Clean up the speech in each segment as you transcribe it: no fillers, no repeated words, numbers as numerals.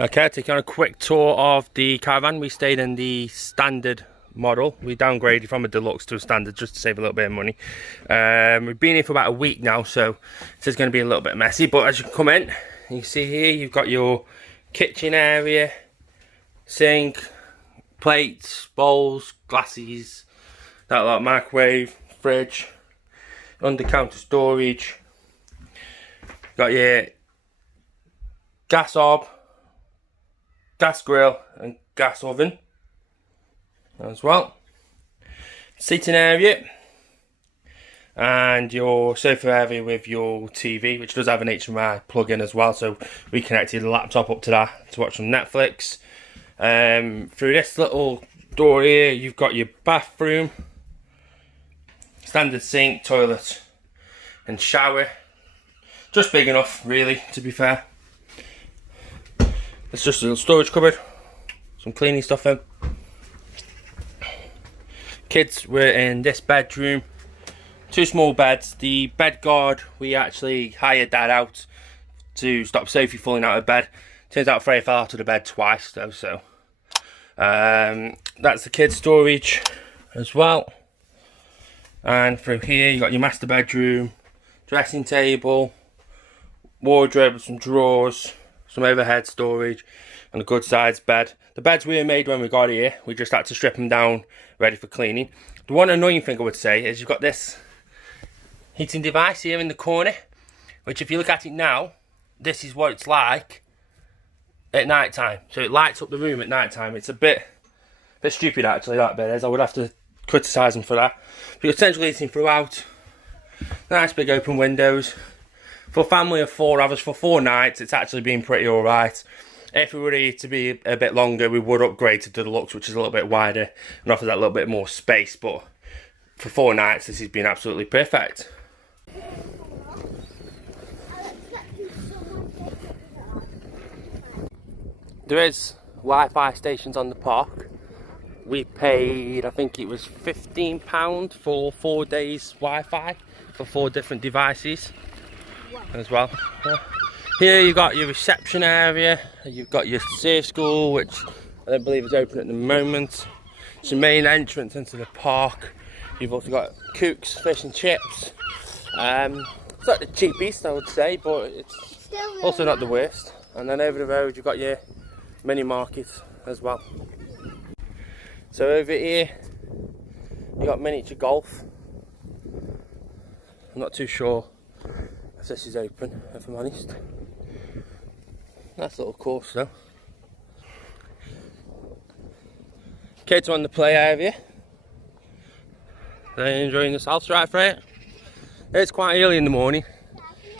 Okay, taking on a quick tour of the Caravan. We stayed in the standard model. We downgraded from a deluxe to a standard just to save a little bit of money. We've been here for about a week now, so this is going to be a little bit messy. But as you come in, you see here you've got your kitchen area, sink, plates, bowls, glasses, that lot, microwave, fridge, under counter storage. Got your gas hob, gas grill and gas oven as well. Seating area and your sofa area with your TV, which does have an HDMI plug-in as well, so we connected the laptop up to that to watch some Netflix. Through this little door here you've got your bathroom, standard sink, toilet and shower. Just big enough really, to be fair. It's just a little storage cupboard, some cleaning stuff in. Kids were in this bedroom, two small beds. The bed guard, we actually hired that out to stop Sophie falling out of bed. Turns out Freya fell out of the bed twice though, so that's the kids' storage as well. And through here you got your master bedroom, dressing table, wardrobe with some drawers, some overhead storage and a good sized bed. The beds we made when we got here, we just had to strip them down ready for cleaning. The one annoying thing I would say is you've got this heating device here in the corner, which if you look at it now, this is what it's like at night time. So it lights up the room at night time. It's a bit stupid actually, that bit is. I would have to criticise them for that. But you're central heating throughout, nice big open windows. For a family of 4 hours, for 4 nights, it's actually been pretty alright. If we were here to be a bit longer, we would upgrade to the deluxe, which is a little bit wider and offers that little bit more space. But for 4 nights, this has been absolutely perfect. There is Wi-Fi stations on the park. We paid, I think it was £15 for 4 days Wi-Fi for 4 different devices as well. Here you've got your reception area, you've got your safe school, which I don't believe is open at the moment. It's the main entrance into the park. You've also got Cook's fish and chips. It's not the cheapest I would say, but it's also not the worst. And then over the road you've got your mini market as well. So over here you've got miniature golf. I'm not too sure if this is open, if I'm honest. Nice little course though. Kids are on the play area. They're enjoying themselves, right Freya? It's quite early in the morning.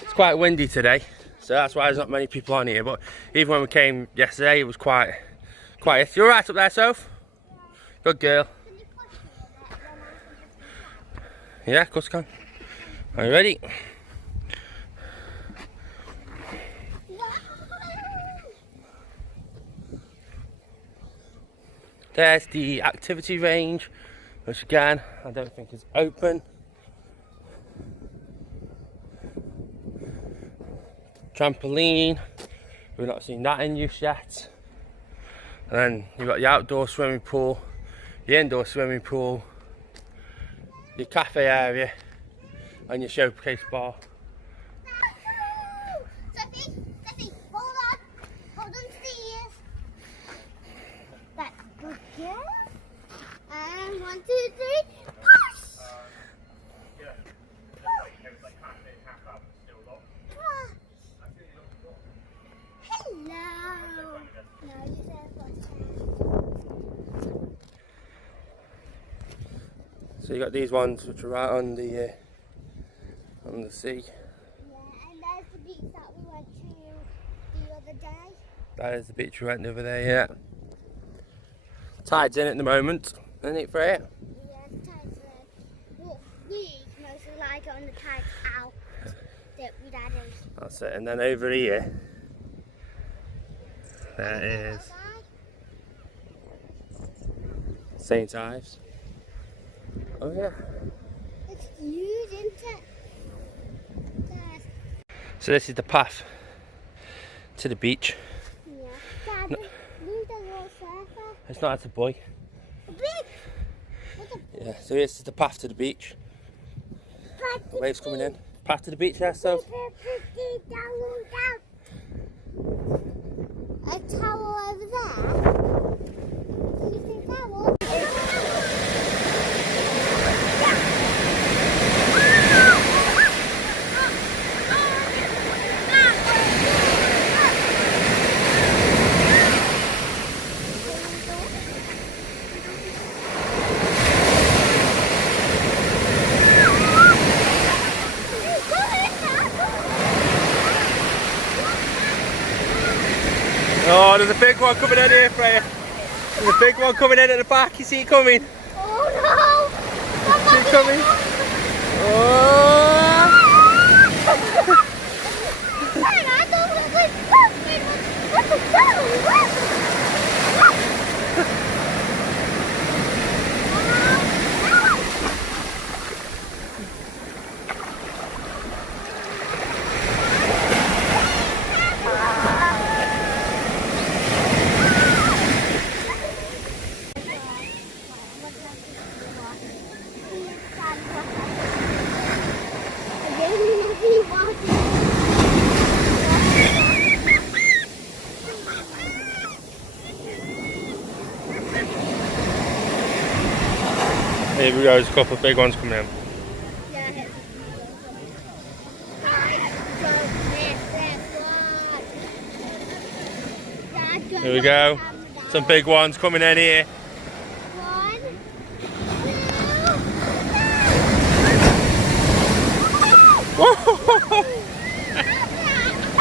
It's quite windy today, so that's why there's not many people on here. But even when we came yesterday, it was quite quiet. You alright up there, Soph? Good girl. Yeah, of course I can. Are you ready? There's the activity range, which again, I don't think is open. Trampoline, we've not seen that in use yet. And then you've got your outdoor swimming pool, your indoor swimming pool, your cafe area, and your showcase bar. Sophie, hold on Steve. That's good, yeah. And 1, 2, 3, push. Hello. No, you said So you got these ones which are right on the sea. Yeah, and there's the beach that we went to the other day. That is the beach we went over there, yeah. Tide's in at the moment, isn't it Freya? Yeah, the tide's in. Well, we mostly like it on the tide's out. That we daddy. That's it, and then over here, there is St Ives. Oh yeah. It's huge, isn't it? Dad. So this is the path to the beach. Yeah. Dad, It's not, it's a boy. A beach? Yeah, so here's the path to the beach. Waves coming in. Path to the beach, yeah, so. A towel over there? Can you see a towel? Oh, there's a big one coming in here, Freya. There's a big one coming in at the back. You see it coming? Oh no! See it coming? Oh! Here we go, there's a couple of big ones coming in. Here we go, some big ones coming in here.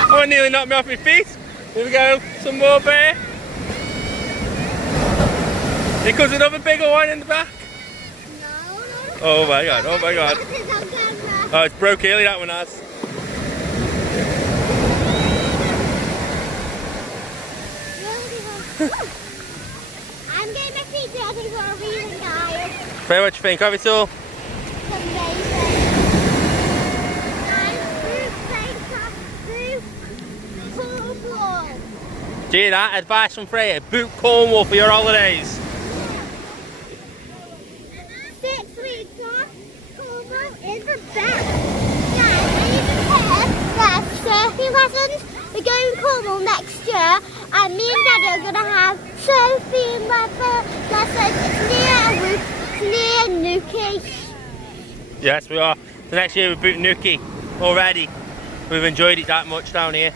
Oh, it nearly knocked me off my feet. Here we go, some more bear. Here comes another bigger one in the back. Oh my god, oh my god. Oh, it's broke early, that one has. I'm getting my feet dirty for a reason, guys. Very much you think of it all? It's amazing. Cornwall. Do you that? Advice from Freya, boot Cornwall for your holidays. 6 weeks off, Cornwall is the best. Guys, I even heard that surfing lessons. We're going to Cornwall next year, and me and Daddy are going to have surfing lessons. It's near Nuki. Yes, we are. So next year we're booting Nuki already. We've enjoyed it that much down here.